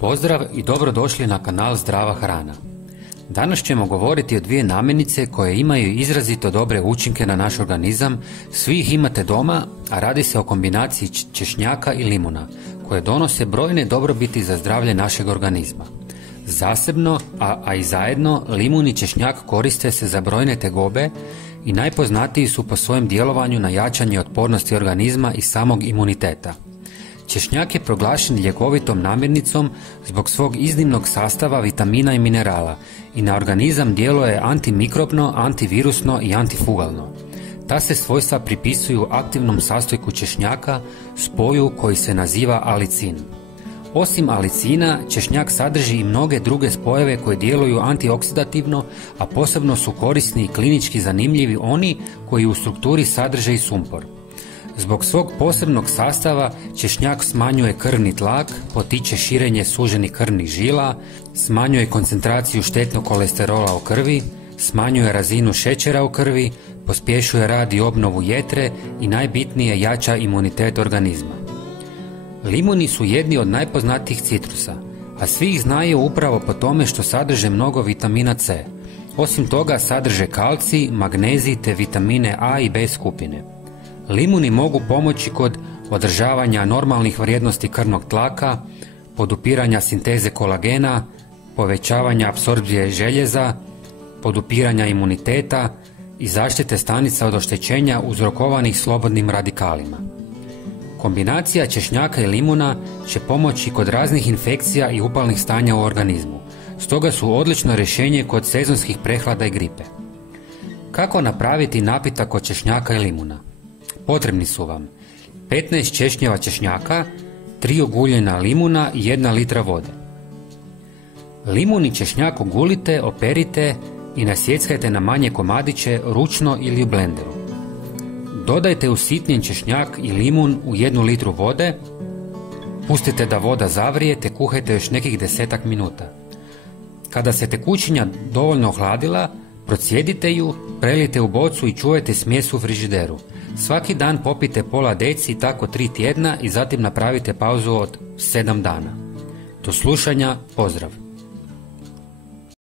Pozdrav i dobrodošli na kanal Zdrava hrana. Danas ćemo govoriti o dvije namirnice koje imaju izrazito dobre učinke na naš organizam. Svi ih imate doma, a radi se o kombinaciji češnjaka i limuna, koje donose brojne dobrobiti za zdravlje našeg organizma. Zasebno, a i zajedno, limun i češnjak koriste se za brojne tegobe i najpoznatiji su po svojem djelovanju na jačanje otpornosti organizma i samog imuniteta. Češnjak je proglašen ljekovitom namirnicom zbog svog iznimnog sastava vitamina i minerala i na organizam djeluje antimikrobno, antivirusno i antifugalno. Ta se svojstva pripisuju aktivnom sastojku češnjaka, spoju koji se naziva alicin. Osim alicina, češnjak sadrži i mnoge druge spojeve koje djeluju antioksidativno, a posebno su korisni i klinički zanimljivi oni koji u strukturi sadrže i sumpor. Zbog svog posebnog sastava češnjak smanjuje krvni tlak, potiče širenje suženih krvnih žila, smanjuje koncentraciju štetnog kolesterola u krvi, smanjuje razinu šećera u krvi, pospješuje rad i obnovu jetre i najbitnije jača imunitet organizma. Limuni su jedni od najpoznatijih citrusa, a svi ih znaju upravo po tome što sadrže mnogo vitamina C. Osim toga sadrže kalcij, magnezij te vitamine A i B skupine. Limuni mogu pomoći kod održavanja normalnih vrijednosti krvnog tlaka, podupiranja sinteze kolagena, povećavanja apsorpcije željeza, podupiranja imuniteta i zaštite stanica od oštećenja uzrokovanih slobodnim radikalima. Kombinacija češnjaka i limuna će pomoći kod raznih infekcija i upalnih stanja u organizmu, stoga su odlično rješenje kod sezonskih prehlada i gripe. Kako napraviti napitak od češnjaka i limuna? Potrebni su vam 15 češnjeva češnjaka, 3 oguljena limuna i 1 litra vode. Limun i češnjak ogulite, operite i nasjeckajte na manje komadiće ručno ili u blenderu. Dodajte usitnjen češnjak i limun u 1 litru vode, pustite da voda zavrije te kuhajte još nekih 10 minuta. Kada se tekućinja dovoljno ohladila, procijedite ju, prelijte u bocu i čuvajte smjes u frižideru. Svaki dan popijte pola deci i tako 3 tjedna i zatim napravite pauzu od 7 dana. Do slušanja, pozdrav!